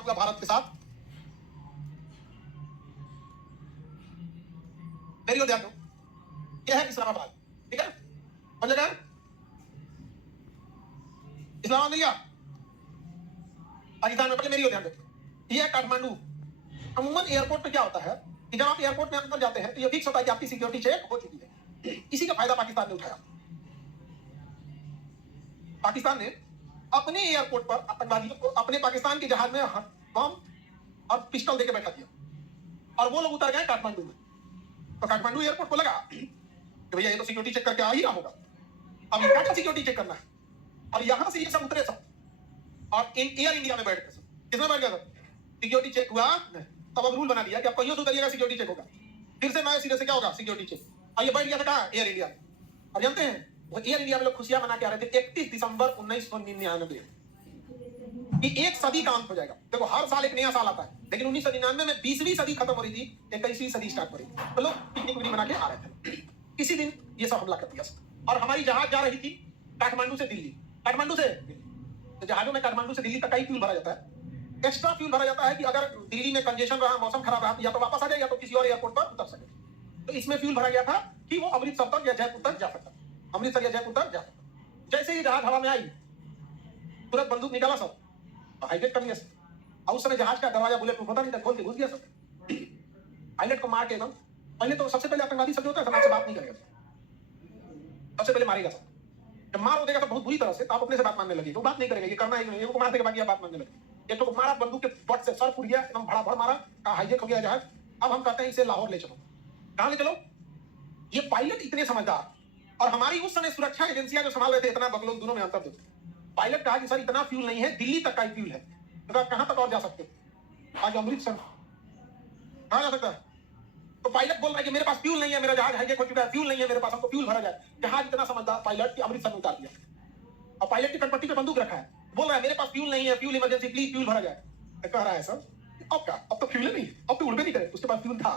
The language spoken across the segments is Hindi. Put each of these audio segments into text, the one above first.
आपका भारत के साथ। मेरी ओर ध्यान दो, यह है इस्लामाबाद, ठीक है, कौन जगह है? इस्लामाबाद नहीं, पाकिस्तान में। पहले मेरी ओर ध्यान दो, यह है काठमांडू। अमूमन एयरपोर्ट पे क्या होता है कि जब आप एयरपोर्ट में अंदर जाते हैं तो यह फिक्स होता है कि आपकी सिक्योरिटी चेक हो चुकी है। इसी का फायदा पाकिस्तान ने उठाया। पाकिस्तान ने अपने एयरपोर्ट पर आतंकवादियों को अपने पाकिस्तान के जहाज में बम और पिस्टल देके बैठा दिया और वो लोग उतर गए काठमांडू में। तो काठमांडू एयरपोर्ट को लगा कि भैया ये तो सिक्योरिटी चेक करके आ ही रहा होगा, अब क्या क्या सिक्योरिटी चेक करना है। और यहां से ये सब उतरे सब और एयर इंडिया में बैठ गए सब। किसमें बैठ गए सब? सिक्योरिटी चेक हुआ, तब अब रूल बना दिया कि अब कहीं से उतरिएगा सिक्योरिटी चेक होगा। फिर से नए सिरे से क्या होगा? Security check. और ये बैठ गया था कहाँ? एयर इंडिया में। और जानते हैं वो एयर इंडिया में लोग खुशियां मना के आ रहे थे 31 दिसंबर 1999 कि एक सदी का अंत हो जाएगा। देखो हर साल एक नया साल आता है, लेकिन 1999 में 20वीं सदी खत्म हो रही थी, 21वीं सदी स्टार्ट हो रही थी। तो लोग पिकनिक विकनिक मना के आ रहे थे। इसी दिन ये सब हमला कर दिया और हमारी जहाज जा रही थी काठमांडू से दिल्ली, काठमांडू से दिल्ली। तो जहाजों में काठमांडू से दिल्ली तक का ही फ्यूल भरा जाता है। एक्स्ट्रा फ्यूल भरा जाता है कि अगर दिल्ली में कंजेशन रहा, मौसम खराब रहा, या तो वापस आ जाए या तो किसी और एयरपोर्ट पर उतर सके। तो इसमें फ्यूल भरा गया था कि वो अमृतसर तक या जयपुर तक जा सकता, अमृतसर या जयपुर तक जा सकता। जैसे ही जहाज हवा में आई तुरंत बंदूक निकाला सब, हाईजेक कर लिया सब। और उस समय जहाज का दरवाजा बुलेट प्रूफ होता नहीं था, खोल के घुस गया सब। पायलट को मार के एकदम पहले तो सबसे पहले आतंकवादी सब जो होता है आपसे बात नहीं करेगा, सबसे पहले मारेगा सब। जब मार हो देगा तो बहुत बुरी तरह से, तो आप अपने से बात मानने लगे। तो बात नहीं करेंगे, ये करना है, को मार देगा, बाकी आप बात मानने लगे। एक तो मारा बंदूक के बट से, सर फूट गया एकदम, भड़ा भड़ मारा, हाईजेक हो गया जहाज। अब हम कहते हैं इसे लाहौर ले चलो। कहां ले चलो? ये पायलट इतने समझदार, और हमारी उस समय सुरक्षा एजेंसियां जो संभाल रहे थे, इतना बगलों दोनों में अंतर दो। पायलट कहा कि सर इतना फ्यूल नहीं है, दिल्ली तक का ही फ्यूल है, तो कहां तक और जा सकते? आज अमृतसर कहां जा सकता है? तो पायलट बोल रहा है कि मेरे पास फ्यूल नहीं है, मेरा जहाज हाईजेक हो चुका है, फ्यूल नहीं है मेरे पास, हमको फ्यूल भरा जाए। जहाज इतना समझदार पायलट कि अमृतसर में उतार दिया, और पायलट की कटपट्टी पे बंदूक रखा है, बोल रहा है मेरे पास फ्यूल नहीं है, फ्यूल इमरजेंसी, प्लीज फ्यूल भरा जाए। कह रहा है सर अब क्या, अब तो फ्यूल नहीं, अब तो उड़ने नहीं करे। उसके पास फ्यूल था,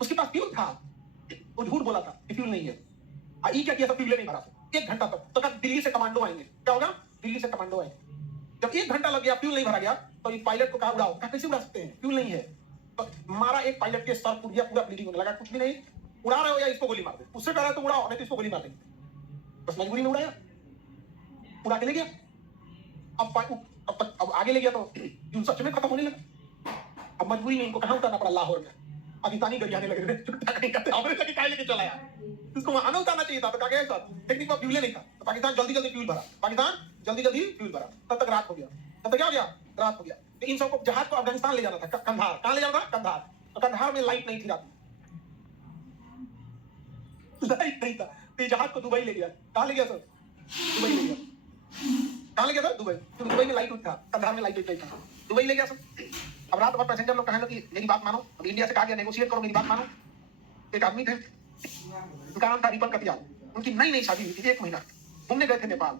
उसके पास फ्यूल था, वो झूठ बोला था कि फ्यूल नहीं है। आई क्या किया था? फ्यूल नहीं भरा था 1 घंटा तक। तो कहा दिल्ली से कमांडो आएंगे। क्या होगा? दिल्ली से कमांडो आएंगे। जब 1 घंटा लग गया, फ्यूल नहीं भरा गया, तो ये पायलट को कहा उड़ाओ। कहा कैसे उड़ा सकते हैं, फ्यूल नहीं है। तो मारा, एक पायलट के सर फूट गया, पूरा ब्लीडिंग होने लगा। कुछ भी नहीं, उड़ा रहे हो या इसको गोली मार दे, उससे डरा तो उड़ाओ, नहीं तो इसको गोली मार देंगे। बस मजबूरी में उड़ाया, उड़ा के ले गया। अब आगे ले गया तो फ्यूल सच में खत्म होने लगा। अब मजबूरी में इनको कहां उतारना पड़ा? लाहौर में। पाकिस्तानी गरियाने लगे थे, लेके काहे लेके चला यार, इसको वहां ना उतारना चाहिए था। तो क्या सर टेक्निक में फ्यूल नहीं था, तो पाकिस्तान जल्दी जल्दी फ्यूल भरा, पाकिस्तान जल्दी जल्दी फ्यूल भरा। तब तक रात हो गया, तब तक क्या हो गया? रात हो गया। तो इन सबको जहाज को अफगानिस्तान ले जाना था, कंधार। कहां ले जाना था? कंधार। तो कंधार में लाइट नहीं थी रात में, लाइट नहीं था, तो जहाज को दुबई ले गया। कहां ले गया सर? दुबई ले गया। कहां ले गया था? दुबई। तो दुबई में लाइट था, कंधार में लाइट नहीं था, दुबई ले गया सर। अब रात भर पैसेंजर लोग कहने लगे मेरी बात मानो। अब इंडिया से कहा गया नेगोशिएट करो, मेरी बात मानो। एक आदमी थे, उनका नाम था रिपन कटियाल। उनकी नई नई शादी हुई थी, 1 महीना घूमने गए थे नेपाल।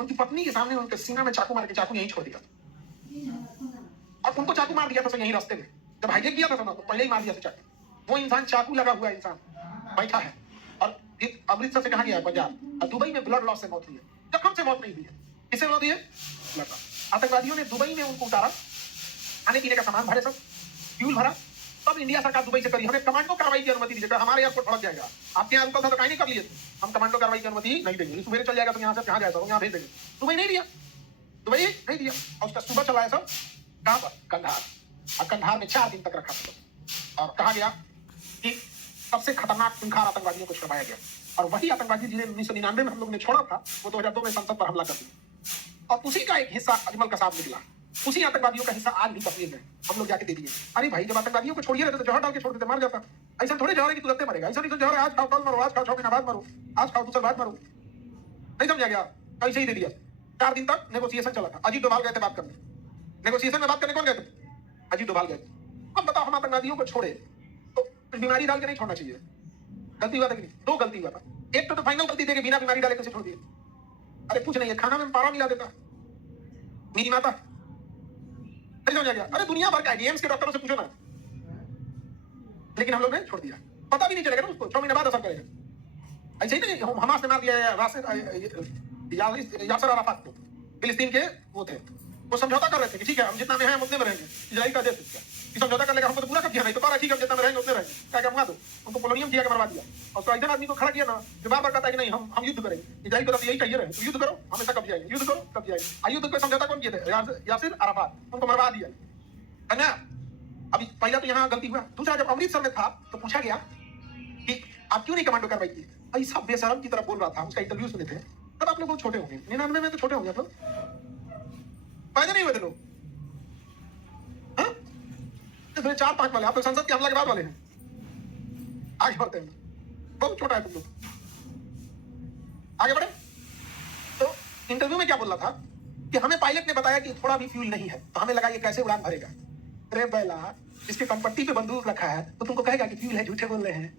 उनकी पत्नी के सामने उनके सीना में चाकू मार के, चाकू यहीं छोड़ दिया और उनको चाकू मार दिया था यहीं रास्ते में। जब हाईजेक किया था तो पहले ही मार दिया था चाकू। वो इंसान, चाकू लगा हुआ इंसान बैठा है, और अमृतसर से कहा गया है पंजाब, और दुबई में ब्लड लॉस से मौत हुई है। जख्म से मौत नहीं हुई है, किससे मौत हुई है? आतंकवादियों ने दुबई में उनको उतारा, खाने पीने का सामान भरे, सब फ्यूल भरा। तब इंडिया सरकार दुबई से करी हमें कमांडो कार्रवाई की अनुमति दीजिए। हमारे एयरपोर्ट भड़क जाएगा, आपके यहाँ रुकल था तो काहे नहीं कर लिए थे? हम कमांडो कार्रवाई की अनुमति नहीं देंगे, सुबह चल जाएगा तो यहाँ से कहाँ जाएगा, यहाँ भेज देंगे। दुबई नहीं दिया, दुबई नहीं दिया। और उसका सुबह चला है सब कहाँ पर? कंधार। और कंधार में 4 दिन तक रखा था, और कहा गया कि सबसे खतरनाक खूंखार आतंकवादियों को छुड़वाया गया। और वही आतंकवादी जिन्हें 1999 में हम लोग ने छोड़ा था, वो 2002 में संसद पर हमला कर दिया, और उसी का एक हिस्सा अजमल कसाब निकला। उसी आतंकवादियों का हिस्सा आज भी तस्वीर में हम लोग जाके दे दिए। अरे भाई जब आतंकवादियों को छोड़िए रहते तो जहर डाल के छोड़ देते, मर जाता। ऐसा थोड़े जहर है कि तुरंत मरेगा, ऐसा नहीं जहर आज खाओ कल मरो, आज खाओ 6 महीना बाद मरो, आज खाओ दूसरा बाद मरो, नहीं समझा गया? ऐसे ही दे दिया। 4 दिन तक नेगोशिएशन चला था। अजीत डोभाल गए थे बात करने, नेगोशिएशन में बात करने कौन गए थे? अजीत डोभाल गए। अब बताओ हम आतंकवादियों को छोड़े तो बीमारी डाल के नहीं छोड़ना चाहिए। गलती हुआ था कि नहीं? 2 गलती हुआ था। एक तो फाइनल गलती दे के बिना बीमारी डाले कैसे छोड़ दिए? अरे कुछ नहीं है, खाना में पारा मिला देता मेरी माता, नहीं समझा गया? अरे दुनिया भर का एम्स के डॉक्टरों से पूछो ना, लेकिन हम लोग ने छोड़ दिया। पता भी नहीं चलेगा ना उसको, 6 महीने बाद असर करेगा। ऐसे ही नहीं हमास ने मार दिया यासर अराफात को, फिलिस्तीन के वो थे, वो समझौता कर रहे थे कि ठीक है हम जितना में हैं हम उतने में रहेंगे, इजराइल का देश क्या कि समझौता कर लेगा, हमको तो पूरा कब्जा नहीं, तो ठीक है हम जितना में रहेंगे उतने रहेंगे, क्या क्या मंगा दो, उनको पोलोनियम दिया के मरवा दिया। और तो ऐसा आदमी को खड़ा किया ना कि बार बार कहता है कि नहीं हम युद्ध करेंगे, इजराइल को तो यही चाहिए रहे, तो युद्ध करो हमेशा कब्जा आएंगे, युद्ध करो कब्जा आएंगे। युद्ध को समझौता कौन किए थे? यासिर अराफात, उनको मरवा दिया है ना। अभी पहला तो यहाँ गलती हुआ। दूसरा जब अमृतसर में था तो पूछा गया कि आप क्यों नहीं कमांडो कार्रवाई किए? ऐसा बेशरम की तरह बोल रहा था, उसका इंटरव्यू सुने थे। तब आप लोग बहुत छोटे होंगे, 99 में तो छोटे होंगे आप लोग, फायदे नहीं हुए थे लोग, हाँ? 4-5 वाले आप लोग संसद के हमला के बाद वाले हैं, आगे बढ़ते हैं, बहुत छोटा है तुम लोग, आगे बढ़े। तो इंटरव्यू में क्या बोल रहा था कि हमें पायलट ने बताया कि थोड़ा भी फ्यूल नहीं है, तो हमें लगा ये कैसे उड़ान भरेगा। अरे बैला, जिसके कंपट्टी पे बंदूक रखा है तो तुमको कहेगा कि फ्यूल है, झूठे बोल रहे हैं।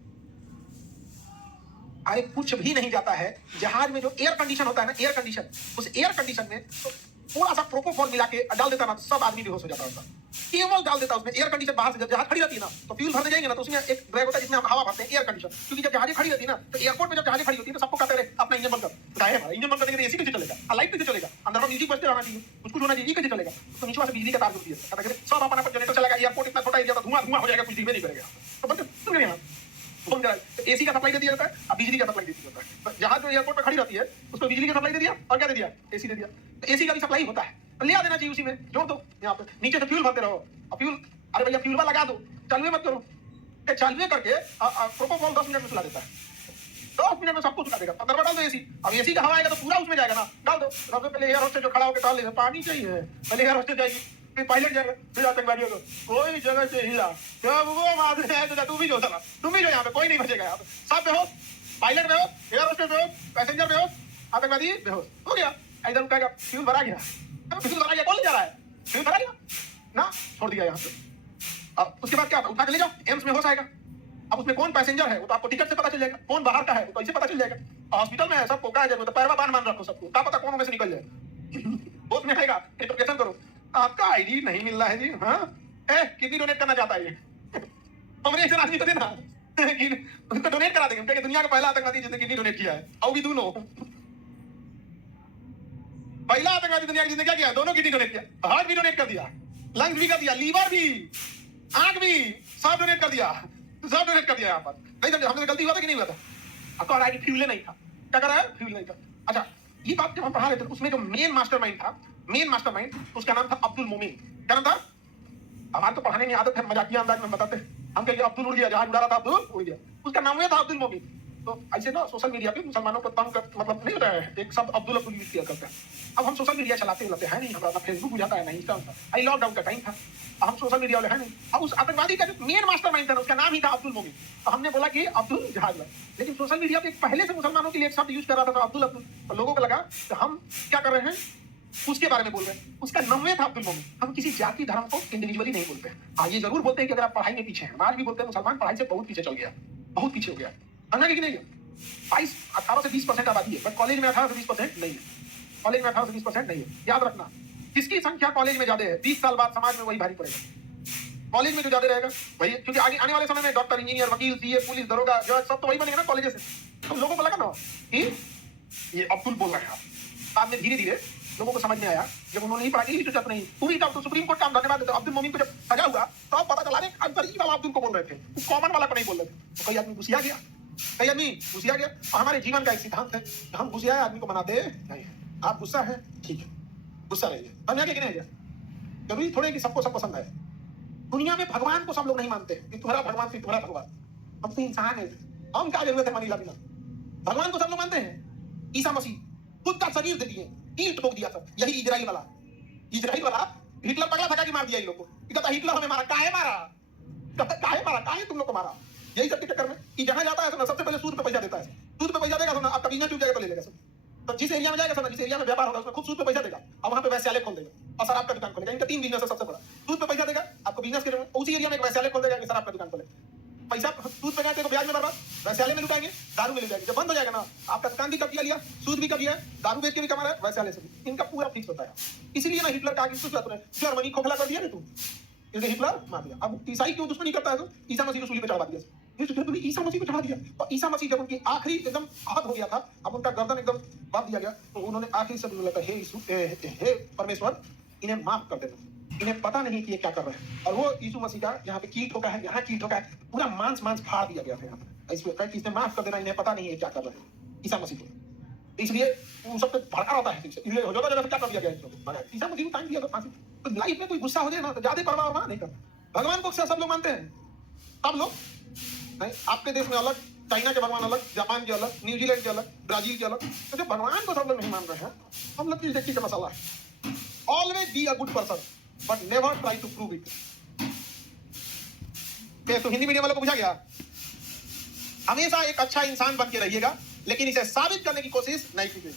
अरे कुछ भी नहीं जाता है, जहाज में जो एयर कंडीशन होता है ना, एयर कंडीशन, उस एयर कंडीशन में तो थोड़ा सा प्रोपोफॉल मिला के डाल देता ना, सब आदमी बेहोश हो जाता होता, केवल डाल देता उसमें। एयर कंडीशन बाहर से जब जहाज खड़ी रहती है ना तो फ्यूल भरने जाएंगे ना, तो उसमें एक ड्रैग होता है जिसमें हम हवा भरते हैं, एयर कंडीशन। क्योंकि जब जहाजें खड़ी रहती है ना तो एयरपोर्ट में जब जहाजें खड़ी होती है तो सबको कहते हैं अपना इंजन बंद कर, गायब है इंजन बंद कर देंगे, एसी कैसे चलेगा, लाइट कैसे चलेगा, अंदर में म्यूजिक बजते रहना चाहिए, कुछ होना चाहिए, कैसे चलेगा। तो नीचे से बिजली का तार जोड़ दिया, सब अपना जनरेटर चलेगा, एयरपोर्ट इतना छोटा एरिया था, धुआं हो जाएगा, कुछ दिखने नहीं करेगा, तो बंद कर यहाँ एसी का सप्लाई दे दिया जाता है, अब बिजली का सप्लाई दे दिया जाता है। तो जहाज जो एयरपोर्ट पे खड़ी रहती है उसको बिजली का सप्लाई दे दिया और क्या दे दिया, एसी दे दिया। तो एसी का भी सप्लाई होता है, तो ले आ देना चाहिए उसी में, जोड़ दो यहाँ पे, नीचे से फ्यूल भरते रहो। अब फ्यूल, अरे भैया फ्यूल लगा दो, चालू मत करो, चालू करके प्रोपोफॉल 10 मिनट में सुला देता है, 10 मिनट में सबको सुला देगा। अंदर डाल दो एसी, अब एसी का हवा आएगा तो पूरा उसमें जाएगा ना, डाल दो। सबसे पहले एयर होस्टेस जो खड़ा होकर डाल देगा, पानी चाहिए, पहले एयर होस्टेस जाएगी, फिर पायलट जाएगा, फिर आतंकवादियों को कोई जगह से हिला, जब वो मार है तो तुम भी जो चला, तुम भी जो, यहाँ पे कोई नहीं बचेगा, यहाँ पे सब बेहोश, पायलट बेहोश, एयर होस्टेस बेहोश, पैसेंजर बेहोश, आतंकवादी बेहोश, हो गया। इधर उनका फ्यूल भरा गया, फ्यूल भरा गया, कौन ले जा रहा है, फ्यूल भरा गया ना, छोड़ दिया यहाँ पे। अब उसके बाद क्या होता है, उठा के ले जाओ, एम्स में होश आएगा। अब उसमें कौन पैसेंजर है वो तो आपको टिकट से पता चल जाएगा, कौन बाहर का है वो तो ऐसे पता चल जाएगा। हॉस्पिटल में है सबको, क्या है, तो पैरवा बांध मान रखो सबको, क्या पता कौन में से निकल जाए। होश में आएगा, इंटरोगेशन करो, आपका आईडी नहीं मिल रहा है जी, हाँ कितनी डोनेट करना चाहता है ये, हमने ऐसे आदमी को देना उसको डोनेट करा देंगे, क्योंकि दुनिया का पहला आतंकवादी जिसने किडनी डोनेट किया है, और भी दोनों, पहला आतंकवादी दुनिया की जिसने क्या किया, दोनों किडनी डोनेट किया, हार्ट भी डोनेट कर दिया, लंग्स भी कर दिया, लीवर भी, आंख भी, सब डोनेट कर दिया, सब डोनेट कर दिया यहाँ पर। नहीं समझे, हमसे गलती हुआ था कि नहीं हुआ था? अब कह रहा है कि फ्यूल नहीं था, क्या कर रहा है, फ्यूल नहीं था। अच्छा ये बात जब हम पढ़ा रहे थे उसमें जो मेन मास्टरमाइंड था, मेन मास्टरमाइंड, उसका नाम था अब्दुल मोमिन। क्या नाम था? हमारे तो पढ़ाने में आदत है, मजाकिया अंदाज में बताते हैं, हम कहेंगे अब्दुल उड़ गया, जहाज उड़ा रहा था अब्दुल उड़ गया, उसका नाम हुआ था अब्दुल मोमिन। तो ऐसे ना सोशल मीडिया पे मुसलमानों को तंग कर, मतलब नहीं होता है, एक शब्द अब्दुल अब्दुल यूज किया करते हैं। अब हम सोशल मीडिया चलाते हैं नहीं, हमारा फेसबुक हो जाता है, नहीं इंस्टा होता है, लॉकडाउन का टाइम था, हम सोशल मीडिया वाले है नहीं। अब उस आतंकवादी का जो मेन मास्टरमाइंड था उसका नाम ही था अब्दुल मोमिन, तो हमने बोला कि अब्दुल जहाज में, लेकिन सोशल मीडिया पे पहले से मुसलमानों के लिए एक शब्द यूज कर रहा था अब्दुल अब्दुल, तो लोगों को लगा कि हम क्या कर रहे हैं, उसके बारे में बोल रहे हैं। उसका नाम था अब्दुल मोमिन। हम किसी जाति धर्म को इंडिविजुअली नहीं बोलते हैं, हाँ ये जरूर बोलते हैं कि अगर आप पढ़ाई में पीछे हैं, आज भी बोलते हैं मुसलमान पढ़ाई से बहुत पीछे चल गया, बहुत पीछे हो गया, अन्ना कि नहीं, 18 से 20% आबादी है, बट कॉलेज में 18 से 20% नहीं है, कॉलेज में 18 से 20% नहीं है। याद रखना, किसकी संख्या कॉलेज में ज्यादा है, 20 साल बाद समाज में वही भारी पड़ेगा, कॉलेज में जो ज्यादा रहेगा वही, क्योंकि आगे आने वाले समय में डॉक्टर, इंजीनियर, वकील, सीए, पुलिस, दरोगा, जज, सब तो वही बनेगा ना कॉलेज से। हम लोगों को लगा ना कि ये अब्दुल बोल रहा है, बाद में धीरे धीरे लोगों को समझ में आया, जब उन्होंने ही पढ़ा कि नहीं पूरी का, तो सुप्रीम कोर्ट का धन्यवाद देते, अब्दुल मोमिन को जब सजा हुआ तो पता चला अंतर ही वाला अब्दुल को बोल रहे थे, कॉमन वाला को नहीं बोल रहे थे। तो कई आदमी घुसिया गया, कई आदमी घुसिया गया। हमारे जीवन का एक सिद्धांत है कि हम घुसिया आदमी को मनाते नहीं, आप गुस्सा है ठीक है, गुस्सा रहिए, समझा कि नहीं है, जरूरी थोड़े कि सबको सब पसंद आए। दुनिया में भगवान को सब लोग नहीं मानते कि तुम्हारा भगवान फिर तुम्हारा भगवान, हम तो इंसान है, हम क्या जरूरत है मनीला बिना, भगवान को सब लोग मानते हैं। ईसा मसीह खुद का शरीर दे दिए, ईंट ठोक दिया सब, यही इजराइल वाला हिटलर पगला थका कि मार दिया इन लोग को, कहता हिटलर हमें मारा, काहे मारा, काहे मारा, काहे तुम लोग को मारा, यही सब के चक्कर में कि जहां जाता है सबसे पहले सूद पे पैसा देता है, सूद पे पैसा देगा तो आपका बिजनेस टूट जाएगा तो ले लेगा सब, तो जिस एरिया में जाएगा, जिस एरिया में व्यापार होगा उसमें खुद सूद पे पैसा देगा, और वहां पे वैश्यालय खोल देगा और शराब का दुकान खोलेगा। इनका 3 बिजनेस है सबसे बड़ा, सूद पे पैसा देगा आपको बिजनेस के, उसी एरिया में एक वैश्यालय खोल देगा, शराब का दुकान खोलेगा, पैसा सूद पे गए तो ब्याज में बर्बाद, वैश्यालय में लुटाएंगे, दारू में ले जाएंगे, जब बंद हो जाएगा ना आपका दुकान भी कब्जा लिया, सूद भी कब्जा है, दारू बेच के भी कमा रहा है, वैश्यालय से भी, इनका पूरा फिक्स होता है। इसलिए ना हिटलर का जर्मनी खोखला कर दिया ना तू, इसलिए हिटलर मार दिया। अब ईसाई क्यों दुश्मनी करता है, तो ईसा मसीह को सूली पे चढ़ा दिया, ईसा मसीह को चढ़ा दिया, और ईसा मसीह जब उनकी आखिरी एकदम आहत हो गया था, अब उनका गर्दन एकदम बांध दिया गया, तो उन्होंने आखिरी शब्द बोला था, हे परमेश्वर इन्हें माफ कर देना। इन्हें पता नहीं कि ये क्या कर रहे हैं। और वो यीशु मसीह का यहाँ पे कीट ठोका है, यहाँ कीट ठोका है, पूरा मांस फाड़ दिया गया था यहाँ पे। इसमें कहा कि इसने माफ कर देना, इन्हें पता नहीं है क्या कर रहे हैं ईसा मसीह को। इसलिए उन सब पे भड़का रहता है, इसलिए हो जाता है क्या कर दिया गया इसको। ईसा मसीह को टाइम दिया फांसी। तो लाइफ में कोई गुस्सा हो जाए ना तो ज्यादा परवाह वहां नहीं करता। भगवान को सब लोग मानते हैं, सब लोग नहीं। आपके देश में अलग, चाइना के भगवान अलग, जापान के अलग, न्यूजीलैंड के अलग, ब्राजील के अलग। तो जब भगवान को सब लोग नहीं मान रहे हैं, हम लोग की देखिए का मसाला है। Always be a good person but never try to prove it. तो हिंदी मीडियम वालों को बुझा गया। हमेशा एक अच्छा इंसान बन के रहिएगा, लेकिन इसे साबित करने की कोशिश नहीं कीजिए।